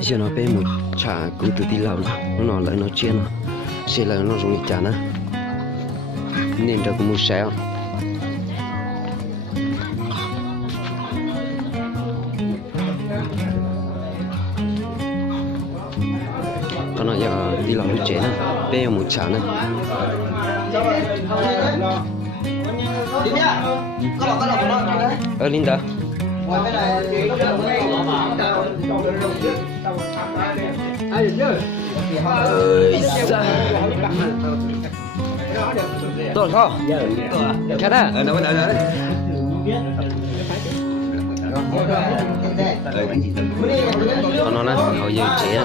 giờ nó bé một chả cứ từ đi làm nó lại nó chia nó sẽ là nó dùng chả nó nên cho cũng một xéo còn nó giờ đi làm nó chế nó bé một chả nó Linda tốt không? Cái đó đâu có đấy. Còn nó nè, hồi giờ chế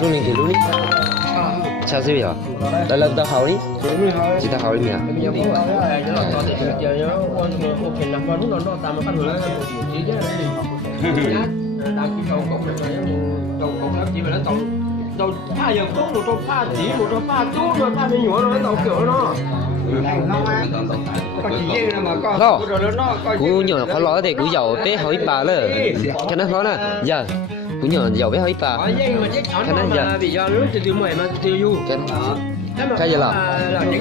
lúc mình thì lúc đi sao gì vậy? Đây là tao hỏi đi, chị tao hỏi đi à? Đầu pha giờ cũng một trong pha chỉ một trong pha chút rồi pha mấy nhỏ rồi đầu kiểu nó Đó, cú nhỏ khó nói thì cú giàu bé hỏi bà nữa, cho nó khó nè, giờ cú nhỏ giàu bé hỏi bà, cho nó giờ vì do nước thì tiêu mày mà tiêu du, cái gì là, cái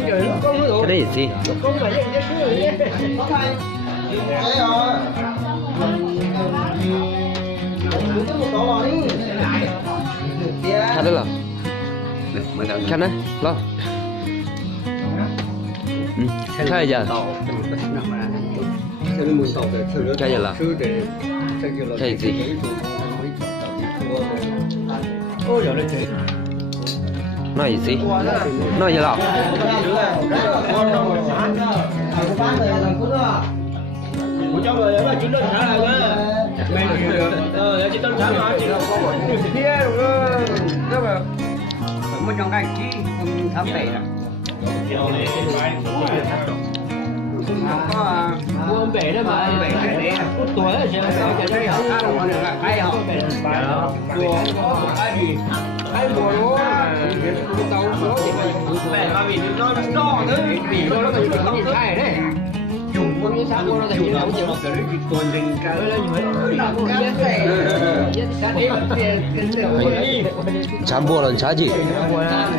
đấy gì? Cái đó là, cái này, lo, cái gì giờ? Cái gì là? Cái gì? Nói gì? Nói gì là? Của cháu rồi đó chỉ đơn giản là chỉ đơn giản là chỉ là có một cái gì kia rồi đó mà một trong cái chi không thấm bể rồi có mua bể đó mà bể cái tuổi là sẽ cái họ cái họ cái gì cái mùa đó tàu số thì bể mà vì nó to nữa vì nó là cái gì sai đấy dùng con cái sáng nó dùng nó chỉ một cái tuần rình cả lên như vậy chăm bùa là chả gì?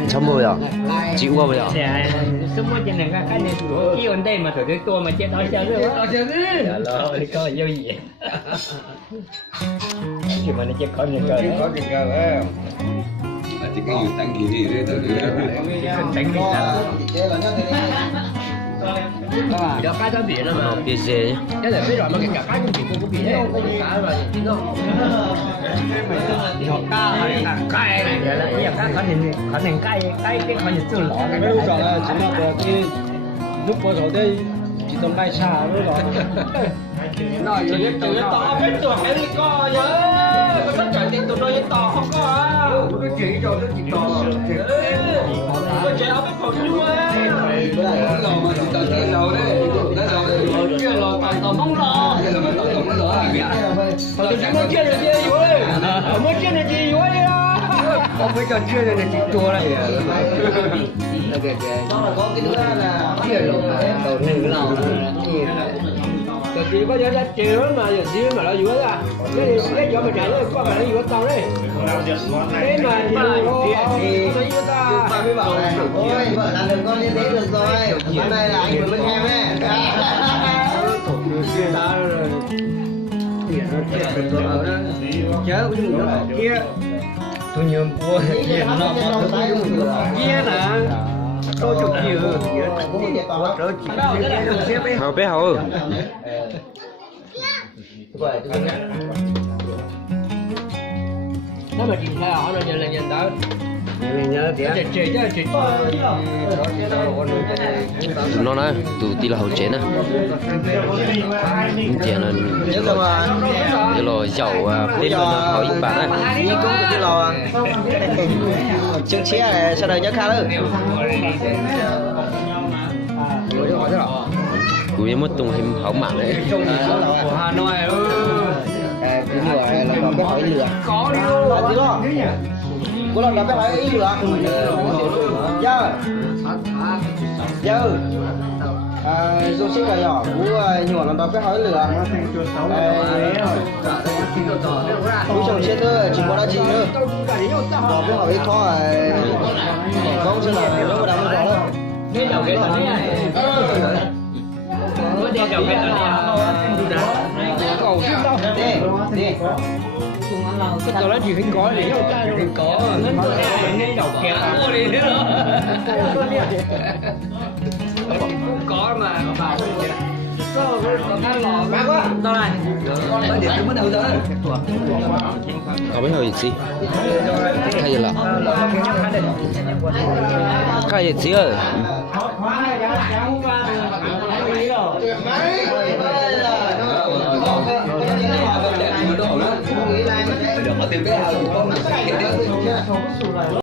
Chăm bùa à? Chịu qua bây giờ? số một trên này cái này cái vấn đề mà thổi cái tua mà chết đói chơi nữa đói chơi nữa rồi có là gì thì mà nó chết có những cái có những cái đấy thì cái gì tăng gì đi đấy đánh đi sao được cái đó biển Nó bia dê nhá. cái này biết rồi mà cái cái cũng bị cũng bị đấy cái mà chứ nó học ca hay là cái này là cái cái có những cái có những sự lọ cái lúc đó là chỉ là cái lúc bắt đầu đây chỉ tông cái xa nữa rồi nói gì từ tỏ biết tuổi cái gì co nhớ có tất cả tiền tụi nó tỏ không có cái chuyện rồi nó chỉ tỏ cái chuyện không biết phòng chú ấy lò mà chỉ tao chơi lò đấy kia lò toàn tàu mong lò cái lò mà tao không có lò à tao chỉ muốn chơi là chơi vui muốn chơi là chơi vui đi không phải trò chơi này chỉ chua này có cái nữa là kia lò đầu nừng lò giờ chỉ có giờ chiều mà giờ chiều mà nó vui à cái chỗ mà chạy nó có phải nó vui tao đấy thế mà thì ta mới bảo này ôi vợ làm được con như thế được rồi hôm nay là anh vừa mới nghe đấy chớ kia tôi nhầm qua kia nó kia là tôi chụp nhiều Hầu bé hầu. nếu mà chị thay họ là nhận đó nhớ thì chị Nó nè, tụi tí là hậu chế nè. Chế là cái lò dầu bên nó hỏi ít bạn á. Như cũng cái lò chân xe này sau đây nhớ khá đó. Cúi mất tung thêm hậu mạng đấy. của Hà Nội lửa hay là nó cái hỏi lửa là gì đó cô là cái hỏi ý lửa giờ giờ dùng sức là nhỏ cú nhỏ là nó cái hỏi lửa cú chồng chết thôi chỉ có đã chỉ thôi nó cái hỏi khó không sẽ là nó đang có đâu cái đầu cái tận này có đi đầu cái tận này cầu xin đâu đi cái tàu đó chỉ phải có để có cái đầu kia đi nữa không có mà bà má quá đâu này Mới điện mới đầu tới. có biết hơi gì hay là cái gì ơi Được, họ tìm cái hào